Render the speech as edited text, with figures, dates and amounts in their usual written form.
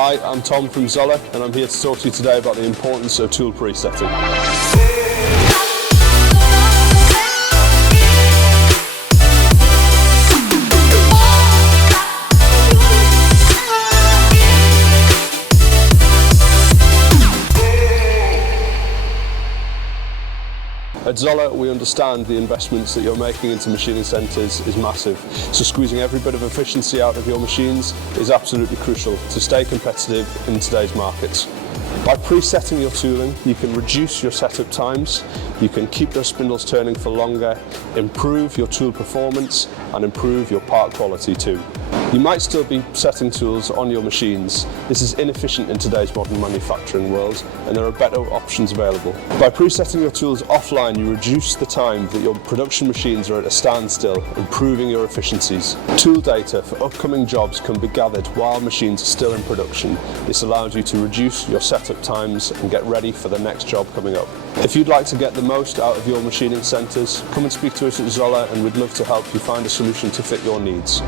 Hi, I'm Tom from ZOLLER and I'm here to talk to you today about the importance of tool presetting. At ZOLLER, we understand the investments that you're making into machining centres is massive, so squeezing every bit of efficiency out of your machines is absolutely crucial to stay competitive in today's markets. By presetting your tooling, you can reduce your setup times, you can keep those spindles turning for longer, improve your tool performance and improve your part quality too. You might still be setting tools on your machines. This is inefficient in today's modern manufacturing world and there are better options available. By presetting your tools offline, you reduce the time that your production machines are at a standstill, improving your efficiencies. Tool data for upcoming jobs can be gathered while machines are still in production. This allows you to reduce your setup times and get ready for the next job coming up. If you'd like to get the most out of your machining centres, come and speak to us at ZOLLER and we'd love to help you find a solution to fit your needs.